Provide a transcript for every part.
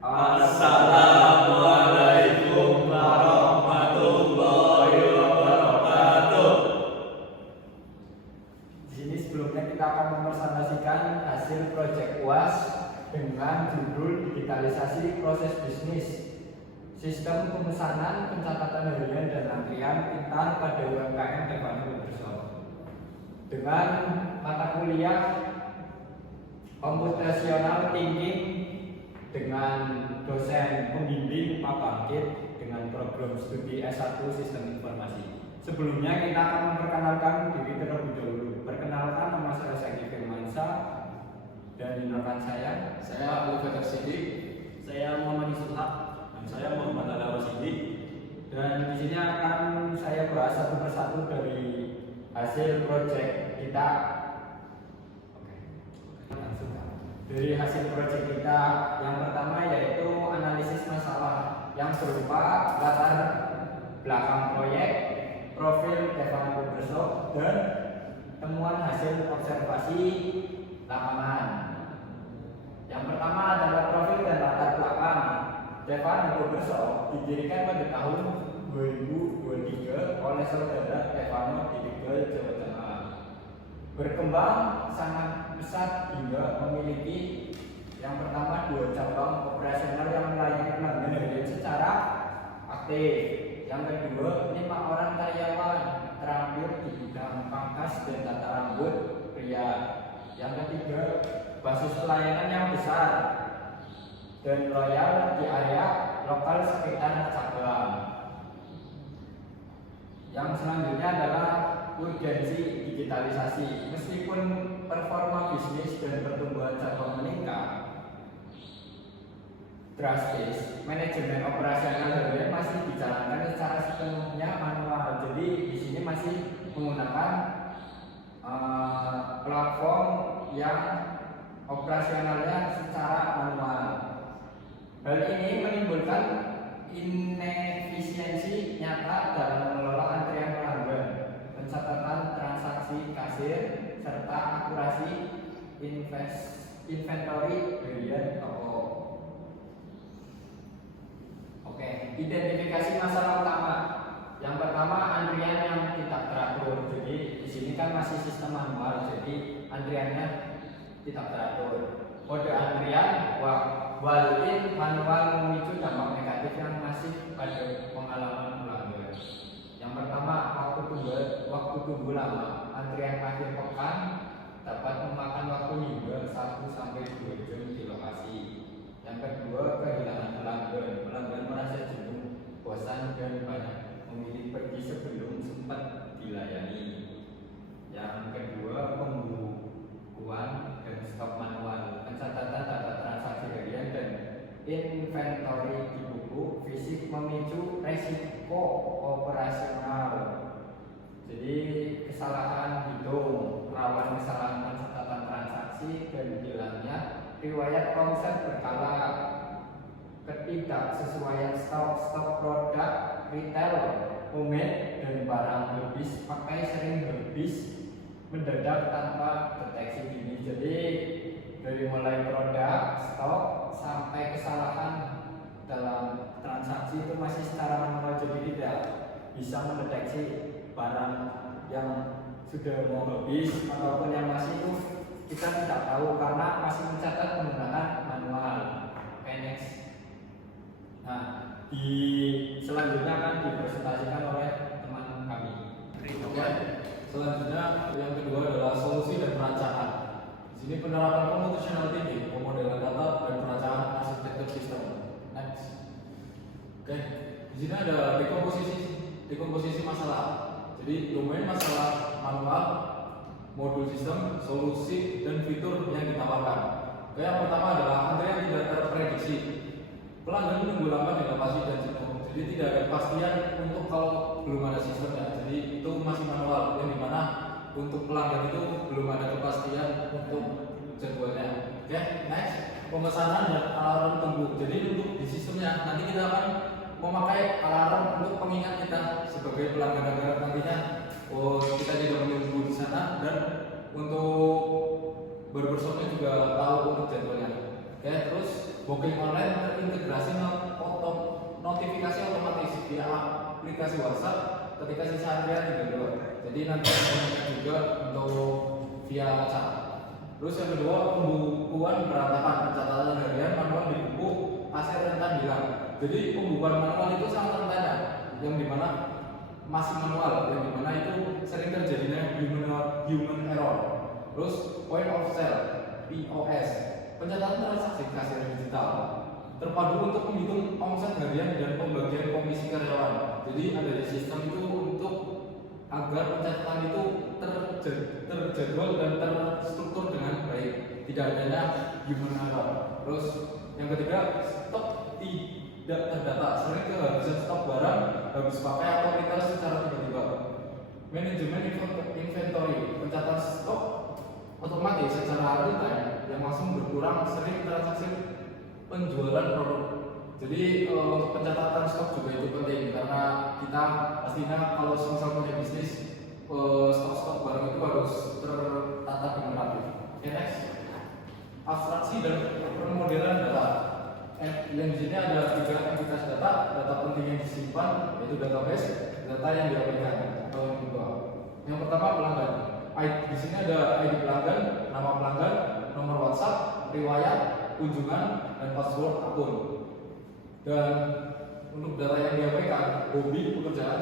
Assalamualaikum warahmatullahi wabarakatuh. Di sini sebelumnya kita akan mempresentasikan hasil proyek UAS dengan judul digitalisasi proses bisnis, sistem pemesanan, pencatatan harian dan antrian pintar pada UMKM Devani Microsoft. Dengan mata kuliah computational thinking dengan dosen pembimbing Pak Bangkit dengan program studi S1 Sistem Informasi. Sebelumnya kita akan memperkenalkan diri terlebih dahulu. Perkenalkan, nama saya Zaki Firmansyah dan rekan saya Abu Bakar Siddiq, Saya Muhammad Ishaq, dan saya Muhammad Alawa Siddiq. dan di sini akan saya bahas satu persatu dari hasil proyek kita. Dari hasil proyek kita yang pertama yaitu analisis masalah yang berupa latar belakang proyek, profil Devani Microsoft, dan temuan hasil observasi lapangan. Yang pertama adalah profil dan latar belakang. Devani Microsoft didirikan pada tahun 2023 oleh saudara Devani di Tegal, Jawa Tengah. Berkembang sangat pesat hingga memiliki yang pertama 2 cabang operasional yang melayani pelanggan harian secara aktif. Yang kedua 5 orang karyawan terampil di bidang pangkas dan tata rambut pria. Yang ketiga basis pelayanan yang besar dan loyal di area lokal sekitar cabang. Yang selanjutnya adalah urgensi digitalisasi. Meskipun performa bisnis dan pertumbuhan cabang meningkat drastis, manajemen operasional harian masih dijalankan secara sepenuhnya manual. Jadi di sini masih menggunakan platform yang operasionalnya secara manual. Hal ini menimbulkan inefisiensi nyata dalam mengelola antrian pelanggan, pencatatan transaksi kasir, serta akurasi inventory harian toko. Oke, identifikasi masalah utama. Yang pertama antrian yang tidak teratur. Jadi di sini kan masih sistem manual, jadi antriannya tidak teratur. Kode antrian walaupun manual memicu dampak negatif yang masih pada pengalaman pelanggan. Yang pertama waktu tunggu lama. Antrian akhir pekan dapat memakan waktu hingga 1 sampai 2 jam di lokasi. Yang kedua kehilangan pelanggan. Pelanggan merasa jenuh, bosan dan banyak memilih pergi sebelum sempat dilayani. Yang kedua pembukuan dan stok manual, pencatatan data transaksi harian dan inventory di buku fisik memicu resiko operasional. Jadi kesalahan hitung, rawan kesalahan pencatatan transaksi dan hilangnya riwayat konsep berkala, ketidaksesuaian stok produk retail, umet dan barang habis pakai sering habis mendadak tanpa deteksi dini. Jadi dari mulai produk, stok sampai kesalahan dalam transaksi itu masih secara manual, jadi tidak bisa mendeteksi barang yang sudah mau habis ataupun yang masih itu kita tidak tahu karena masih mencatat menggunakan manual. Oke, next. Nah, selanjutnya akan dipresentasikan oleh teman kami. Oke. Selanjutnya yang kedua adalah solusi dan perancangan. Di sini penerapan computational thinking, pemodelan data dan perancangan arsitektur sistem. Next. Oke. Di sini ada dekomposisi masalah. Jadi domain masalah manual, modul sistem, solusi dan fitur yang ditawarkan. Oke, yang pertama adalah antrian tidak terprediksi. Pelanggan menunggu lama di lokasi dan jenuh. Jadi tidak ada kepastian untuk kalau belum ada sistemnya. Jadi itu masih manual, yang dimana untuk pelanggan itu belum ada kepastian untuk jadwalnya. Oke, next. Pemesanan dan alarm tunggu. Jadi untuk di sistemnya nanti kita akan memakai alarm untuk pengingat kita sebagai pelanggan agar nantinya kita tidak menunggu di sana, dan untuk barbershopnya juga tahu untuk jadwalnya. Oke, terus booking online terintegrasi notifikasi otomatis via aplikasi WhatsApp ketika sisa antrian 32. Jadi nanti ada juga untuk via WhatsApp. Terus yang kedua, pembukuan berantakan, pencatatan harian manual di buku AC rentan hilang. Jadi pembukuan manual itu sangat rentan ya, yang dimana masih manual, yang dimana itu sering terjadinya human error. Terus point of sale POS, pencatatan transaksi kasir digital, terpadu untuk menghitung omset harian dan pembagian komisi karyawan. Jadi ada di sistem itu untuk agar pencatatan itu terjadwal dan terstruktur dengan baik, tidak adanya human error. Terus yang ketiga, stok tidak terdata, sering kehabisan stok barang, habis pakai atau retail secara tiba-tiba. Manajemen inventory, pencatatan stok otomatis secara real time yang langsung berkurang, sering transaksi penjualan produk. Jadi pencatatan stok juga itu penting karena kita pastinya kalau misal punya bisnis, stok-stok barang itu harus tertata dengan rapi. Next, abstraksi dan pemodelan data. Yang di sini ada 3 entitas data penting yang disimpan, yaitu database, data yang diabaikan atau yang kedua. Yang pertama pelanggan. Di sini ada ID pelanggan, nama pelanggan, nomor WhatsApp, riwayat kunjungan, dan password akun. Dan untuk data yang diabaikan, hobi, pekerjaan,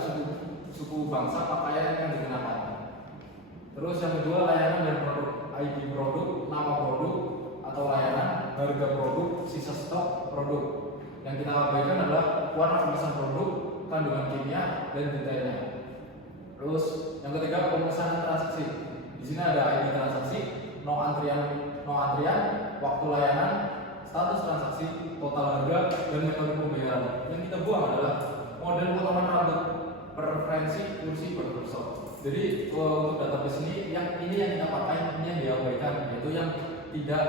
suku bangsa, pakaian yang dikenakan. Terus yang kedua, layanan dan produk. ID produk, nama produk atau layanan, harga produk, sisa stok produk. Yang kita abaikan adalah warna kemasan produk, kandungan kimia, dan detailnya. Terus yang ketiga, pemesanan transaksi. Di sini ada ID transaksi, no antrian, waktu layanan, status transaksi, total harga, dan metode pembayaran. Yang kita buang adalah model potongan rambut, preferensi, kursi, barbershop. Jadi untuk database ini yang kita pakai, ini yang diabaikan, yaitu yang tidak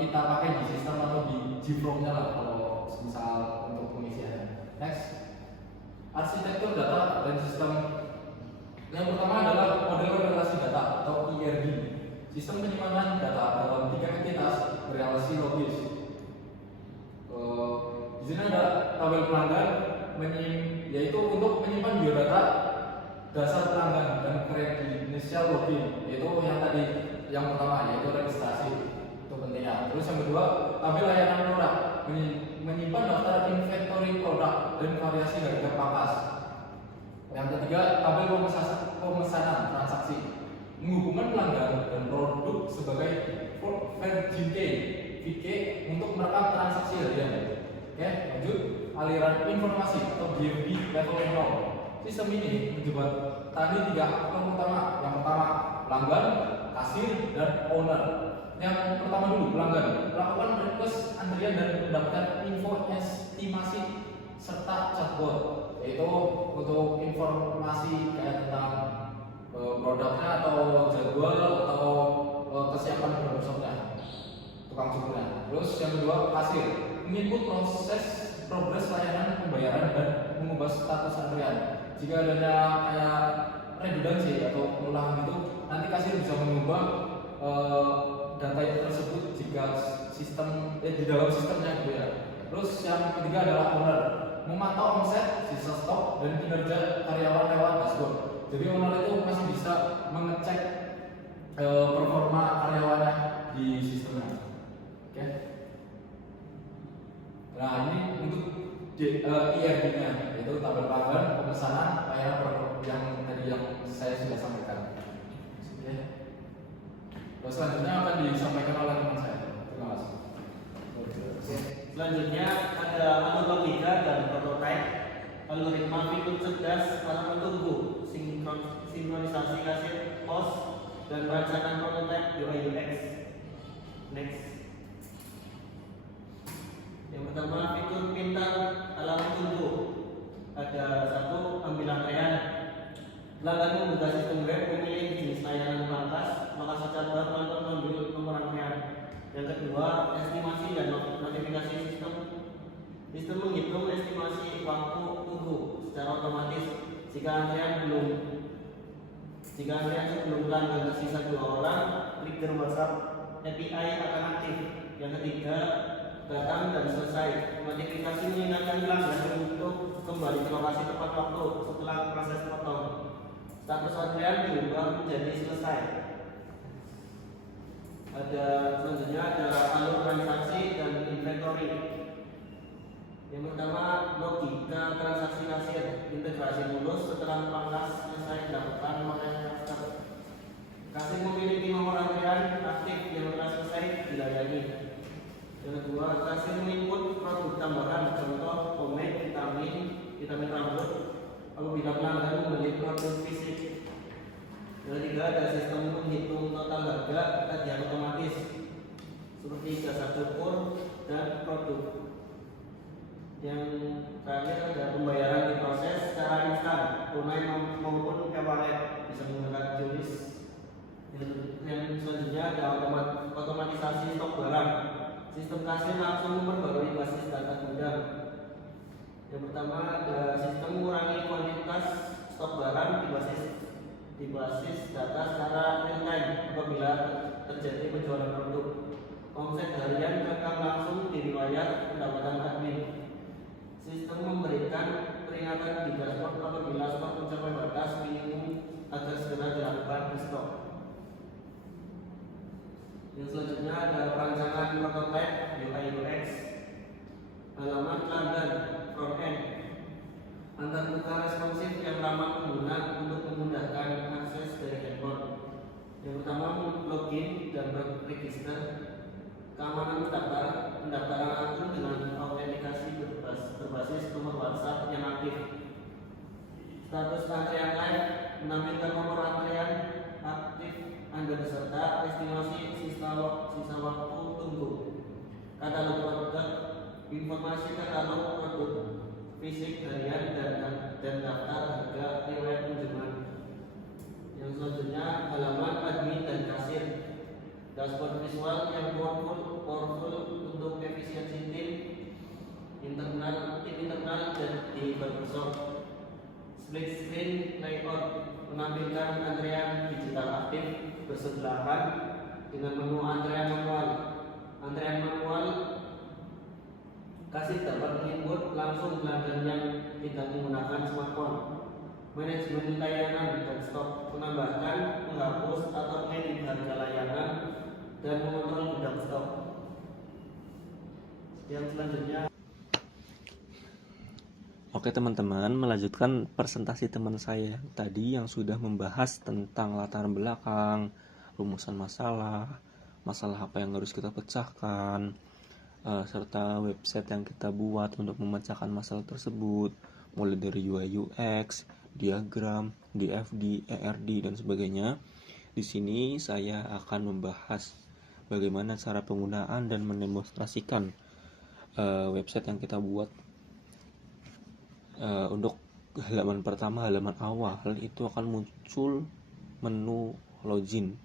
kita pakai di sistem atau di GFROM-nya lah kalau misal untuk pengisiannya. Next, arsitektur data dan sistem. Yang pertama adalah model relasi data atau IRD, sistem penyimpanan data dalam 3 entitas berrelasi logis. Di sini ada tabel pelanggan, yaitu untuk menyimpan biodata, dasar pelanggan, dan kredensial login, yaitu yang tadi yang pertama yaitu registrasi, itu pentingnya. Terus yang kedua, tabel layanan produk, menyimpan daftar inventory produk dan variasi harga pangkas. Yang ketiga, tabel pemesanan transaksi, menghubungkan pelanggan dan produk sebagai virgin key VK untuk merekam transaksi harian. Oke, lanjut, aliran informasi atau DFB level 0. Sistem ini menjembat tadi 3 aktor utama. Yang pertama, pelanggan, kasir, dan owner. Yang pertama dulu, pelanggan. Melakukan request antrian dan mendapatkan info estimasi serta chatbot, yaitu untuk informasi kayak tentang produknya atau jadwal atau kesiapan barbershopnya, tukang cukurnya. Terus yang kedua, kasir, menginput progres layanan pembayaran dan mengubah status antrian. Jika adanya kayak redundansi atau pengulangan itu, nanti kasir bisa mengubah data itu tersebut jika sistem di dalam sistemnya gitu ya. Terus yang ketiga adalah owner, memantau omset, sisa stok, dan kinerja karyawan lewat dashboard. Jadi owner itu masih bisa mengecek performa karyawannya di sistemnya. Oke. Nah ini untuk IRD-nya, yaitu tabel pelanggan, pemesanan, layanan produk yang tadi yang saya sudah sampaikan. Oke. Terus selanjutnya akan disampaikan oleh teman saya. Terima kasih. Selanjutnya ada algoritma dan prototype. Algoritma fitur cerdas para menunggu, sinkronisasi kasir pos, dan perancangan prototype UI UX. Next. Yang pertama, fitur pintar alam tunggu. Ada 1, ambil antrean. Pelanggan membuka sistem web, memilih jenis layanan pangkas, maka secara tanpa mengambil nomor antrean. Yang kedua, estimasi dan notifikasi sistem. Sistem menghitung estimasi waktu tunggu secara otomatis. Jika antrean sebelum pelanggan tersisa 2 orang, trigger WhatsApp API akan aktif. Yang ketiga, datang dan selesai. Notifikasi mengingatkan pelanggan untuk kembali ke lokasi tepat waktu setelah proses potong. Status antrian diubah menjadi selesai. Selanjutnya ada alur transaksi dan inventory. Yang pertama, logika transaksi kasir, integrasi mulus setelah pangkas selesai dilakukan oleh customer. Kasir memiliki nomor antrian aktif yang telah selesai dilayani. Yang kedua, kasir menginput produk tambahan, contoh pomade, vitamin rambut, apabila pelanggan membeli produk fisik. Yang ketiga, ada sistem menghitung total harga tagihan otomatis seperti jasa cukur dan produk. Yang terakhir ada pembayaran diproses secara instan, tunai maupun e-wallet, bisa menggunakan QRIS. Yang selanjutnya ada otomatisasi stok barang. Sistem kasir langsung memperbarui basis data gudang. Yang pertama ada sistem mengurangi kuantitas stok barang di basis data secara real time apabila terjadi penjualan produk. Omset harian rekam langsung di riwayat pendapatan admin. Sistem memberikan peringatan di dashboard apabila stok mencapai batas minimum agar segera dilakukan restock. Yang selanjutnya ada perancangan prototipe UI UX, halaman pelanggan front end, antarmuka responsif yang ramah pengguna untuk memudahkan akses dari handphone. Yang pertama, login dan register, keamanan pendaftaran akun dengan autentikasi berbasis nomor WhatsApp yang aktif. Status antrian live menampilkan nomor antrian aktif Anda beserta estimasi sisa waktu tunggu. Katalog produk, informasi katalog produk fisik harian dan daftar harga riwayat kunjungan. Yang selanjutnya halaman admin dan kasir, dashboard visual yang powerful untuk efisiensi tim internal dan di Microsoft. Split screen layout menampilkan antrean digital aktif bersebelahan dengan menu antrean manual. Antrean manual, kasir dapat menginput langsung pelanggan yang tidak menggunakan smartphone. Manajemen layanan dan stok, menambahkan, menghapus atau mengedit harga layanan dan mengontrol gudang stok. Yang selanjutnya, oke teman-teman, melanjutkan presentasi teman saya yang tadi yang sudah membahas tentang latar belakang, rumusan masalah apa yang harus kita pecahkan, serta website yang kita buat untuk memecahkan masalah tersebut, mulai dari UI UX, diagram, DFD, ERD dan sebagainya. Di sini saya akan membahas bagaimana cara penggunaan dan mendemonstrasikan website yang kita buat. Untuk halaman pertama, halaman awal itu akan muncul menu login,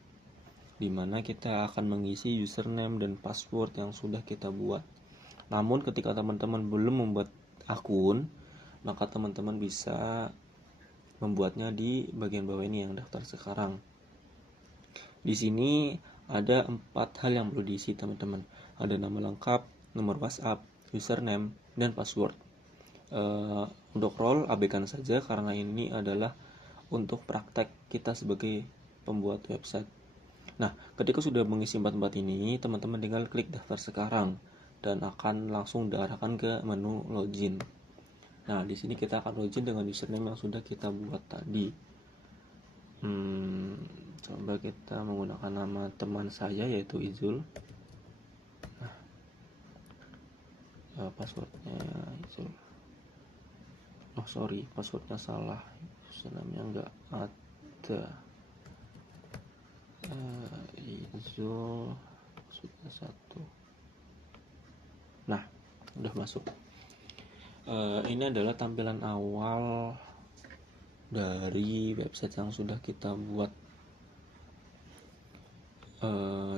di mana kita akan mengisi username dan password yang sudah kita buat. Namun ketika teman-teman belum membuat akun, maka teman-teman bisa membuatnya di bagian bawah ini yang daftar sekarang. Di sini ada 4 hal yang perlu diisi teman-teman. Ada nama lengkap, nomor WhatsApp, username, dan password. Untuk role abaikan saja karena ini adalah untuk praktek kita sebagai pembuat website. Nah, ketika sudah mengisi 4 ini, teman-teman tinggal klik daftar sekarang dan akan langsung diarahkan ke menu login. Nah, di sini kita akan login dengan username yang sudah kita buat tadi. Coba kita menggunakan nama teman saya yaitu Izul. Passwordnya Izul. Passwordnya salah, username-nya enggak ada. Izul passwordnya 1. Nah, udah masuk. Ini adalah tampilan awal dari website yang sudah kita buat.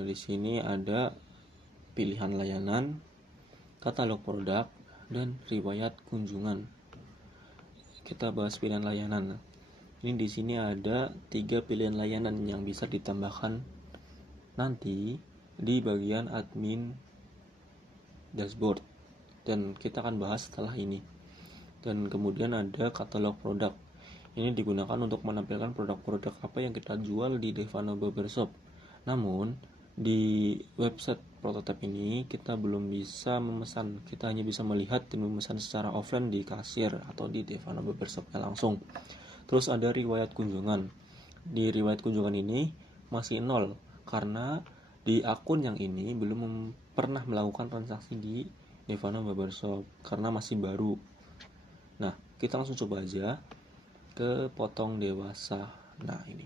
Di sini ada pilihan layanan, katalog produk, dan riwayat kunjungan. Kita bahas pilihan layanan. Ini di sini ada 3 pilihan layanan yang bisa ditambahkan nanti di bagian admin dashboard, dan kita akan bahas setelah ini. Dan kemudian ada katalog produk. Ini digunakan untuk menampilkan produk-produk apa yang kita jual di Devano Barbershop. Namun di website prototipe ini kita belum bisa memesan, kita hanya bisa melihat dan memesan secara offline di kasir atau di Devano Barbershopnya langsung. Terus ada riwayat kunjungan. Di riwayat kunjungan ini masih 0 karena di akun yang ini belum pernah melakukan transaksi di Devano Barbershop karena masih baru. Nah, kita langsung coba aja ke potong dewasa. Nah, ini.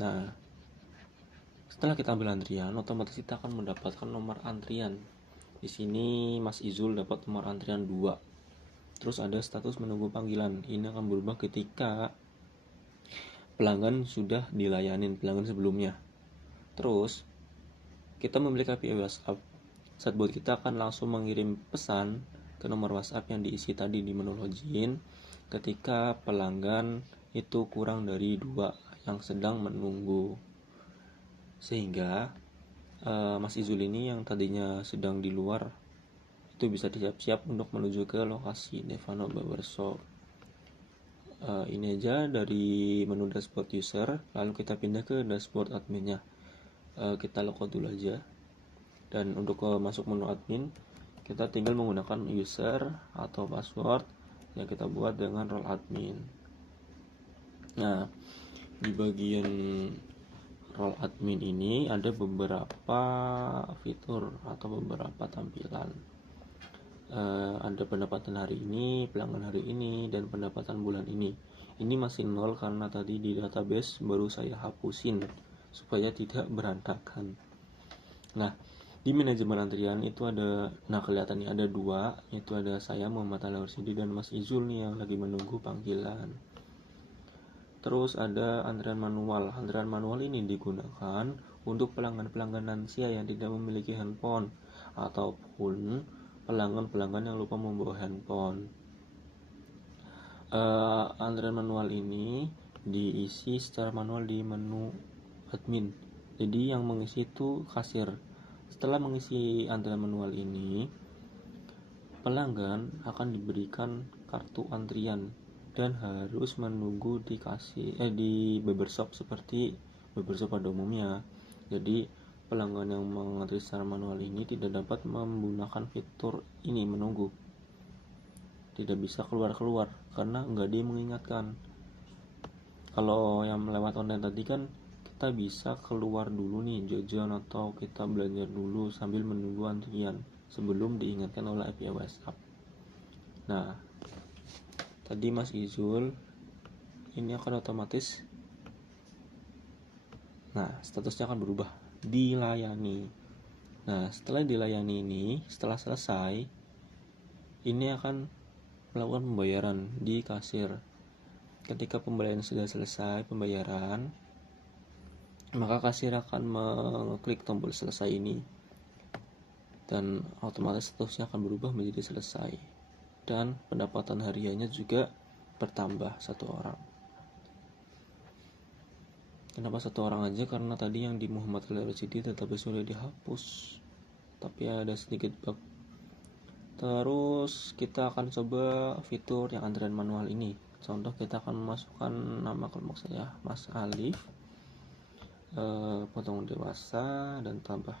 Nah, setelah kita ambil antrian, otomatis kita akan mendapatkan nomor antrian. Di sini Mas Izul dapat nomor antrian 2. Terus ada status menunggu panggilan. Ini akan berubah ketika pelanggan sudah dilayanin, pelanggan sebelumnya. Terus kita memiliki API WhatsApp. Chatbot kita akan langsung mengirim pesan ke nomor WhatsApp yang diisi tadi di menu login ketika pelanggan itu kurang dari 2 yang sedang menunggu. Sehingga Mas Izul ini yang tadinya sedang di luar itu bisa siap-siap untuk menuju ke lokasi Devano Barbershop. Ini aja dari menu dashboard user, lalu kita pindah ke dashboard adminnya. Kita logout dulu aja, dan untuk masuk menu admin kita tinggal menggunakan user atau password yang kita buat dengan role admin. Nah, di bagian role admin ini ada beberapa fitur atau beberapa tampilan. Ada pendapatan hari ini, pelanggan hari ini, dan pendapatan bulan ini. Ini masih 0 karena tadi di database baru saya hapusin supaya tidak berantakan. Nah, di manajemen antrian itu ada, kelihatannya ada 2, yaitu ada saya Muhammad Ali Warsidi dan Mas Izul nih yang lagi menunggu panggilan. Terus ada antrian manual. Antrian manual ini digunakan untuk pelanggan-pelanggan lansia yang tidak memiliki handphone ataupun pelanggan-pelanggan yang lupa membawa handphone. Antrian manual ini diisi secara manual di menu admin. Jadi yang mengisi itu kasir. Setelah mengisi antrian manual ini, pelanggan akan diberikan kartu antrian dan harus menunggu di barbershop seperti barbershop pada umumnya. Jadi pelanggan yang mengantri secara manual ini tidak dapat menggunakan fitur ini menunggu, tidak bisa keluar karena nggak ada yang mengingatkan. Kalau yang lewat online tadi kan kita bisa keluar dulu nih jajan atau kita belajar dulu sambil menunggu antrian sebelum diingatkan oleh API WhatsApp. Nah, tadi Mas Izul ini akan otomatis, statusnya akan berubah, dilayani. Nah, setelah dilayani ini, setelah selesai, ini akan melakukan pembayaran di kasir. Ketika pembayaran sudah selesai, maka kasir akan mengklik tombol selesai ini, dan otomatis statusnya akan berubah menjadi selesai, dan pendapatan hariannya juga bertambah 1 orang. Kenapa 1 orang aja? Karena tadi yang di Muhammad Ali Warsidi database sudah dihapus, tapi ada sedikit bug. Terus kita akan coba fitur yang antrian manual ini. Contoh, kita akan memasukkan nama kelompok saya Mas Alif, potong dewasa dan tambah.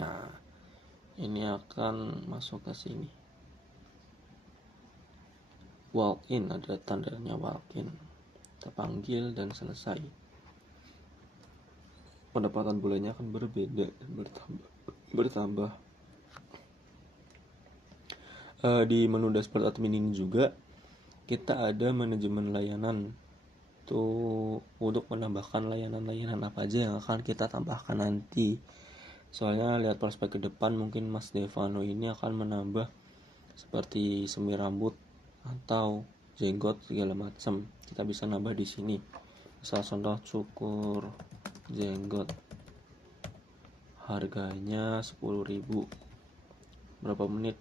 Nah, ini akan masuk ke sini. Walk in, ada tandanya walk in. Kita panggil dan selesai. Pendapatan bulannya akan berbeda dan bertambah. Di menu dashboard admin ini juga kita ada manajemen layanan tuh, untuk menambahkan layanan-layanan apa aja yang akan kita tambahkan nanti. Soalnya lihat prospek ke depan mungkin Mas Devano ini akan menambah seperti semir rambut atau jenggot segala macam. Kita bisa nambah di sini. Misal contoh cukur jenggot, harganya 10.000, berapa menit,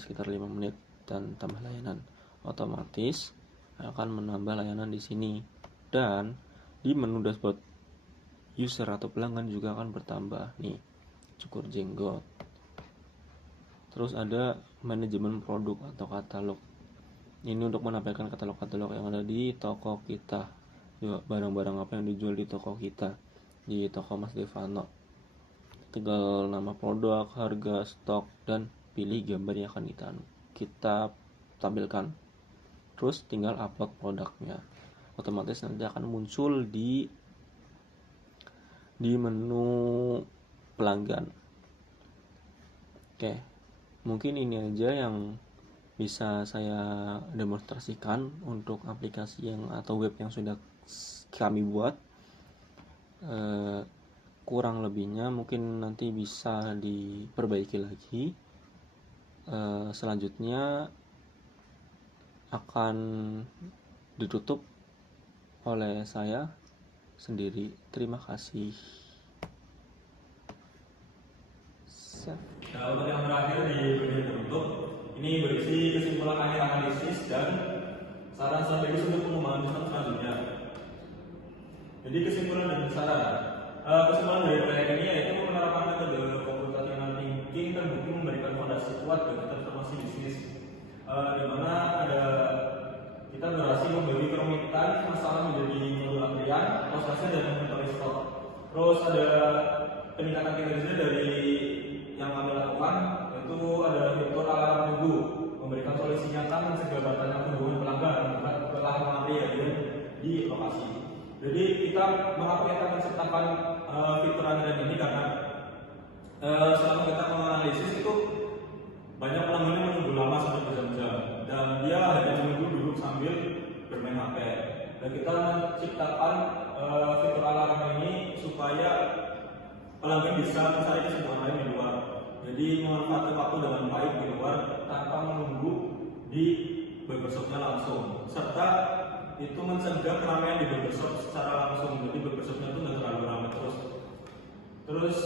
sekitar 5 menit, dan tambah layanan. Otomatis akan menambah layanan di sini, dan di menu dashboard user atau pelanggan juga akan bertambah nih, cukur jenggot. Terus ada manajemen produk atau katalog. Ini untuk menampilkan katalog-katalog yang ada di toko kita, barang-barang apa yang dijual di toko kita, di toko Mas Devano. Tinggal nama produk, harga, stok, dan pilih gambar yang akan kita tampilkan. Terus tinggal upload produknya, otomatis nanti akan muncul di menu pelanggan. Oke, mungkin ini aja yang bisa saya demonstrasikan untuk aplikasi atau web yang sudah kami buat. Kurang lebihnya mungkin nanti bisa diperbaiki lagi. Selanjutnya akan ditutup oleh saya sendiri. Terima kasih. Nah, untuk yang terakhir di video penutup, ini berisi kesimpulan akhir analisis dan saran strategis untuk pengembangan bisnis selanjutnya. Jadi kesimpulan dan saran. Kesimpulan dari proyek ini yaitu menerapkan metode computational thinking terbukti memberikan fondasi kuat bagi transformasi bisnis. Di mana kita berhasil membagi kerumitan masalah menjadi modul antrian, prosesnya dan inventory stock. Terus ada peningkatan kinerja dari yang kami lakukan, yaitu ada fitur alarm tunggu, memberikan solusi nyata mencegah bertanya hubungan pelanggan telah mengantri di lokasi. Jadi kita mengapa kita menciptakan fitur antrian ini karena selama kita menganalisis itu banyak pelanggan yang menunggu lama sampai berjam-jam dan dia hanya menunggu duduk sambil bermain HP. Dan kita menciptakan fitur alarm ini supaya pelanggan bisa mencari kesibukan lain di luar. Jadi memanfaatkan waktu dengan baik di luar tanpa menunggu di barbershopnya langsung. Serta itu mencegah keramaian di barbershop secara langsung. Jadi barbershopnya itu nggak terlalu ramai terus. Terus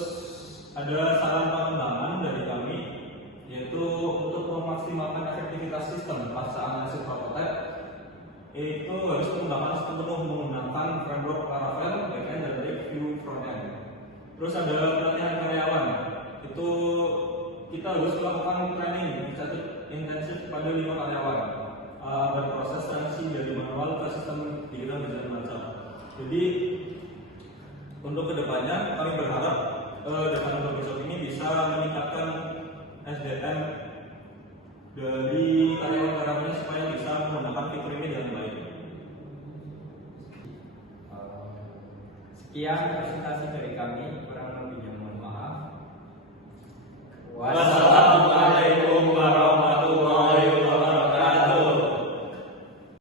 ada saran pengembangan dari kami, yaitu untuk memaksimalkan efektivitas sistem pasca analisis prototipe itu harus mengembangkan sistem penuh menggunakan framework Laravel, backend dan Vue frontend. Terus ada pelatihan karyawan, itu kita harus melakukan training intensif pada 5 karyawan agar proses transisi dari manual ke sistem digital berjalan lancar. Jadi untuk kedepannya kami berharap dengan barbershop ini bisa meningkatkan SDM dari karyawan-karyawannya supaya bisa menggunakan fitur ini dengan baik. Sekian presentasi dari kami.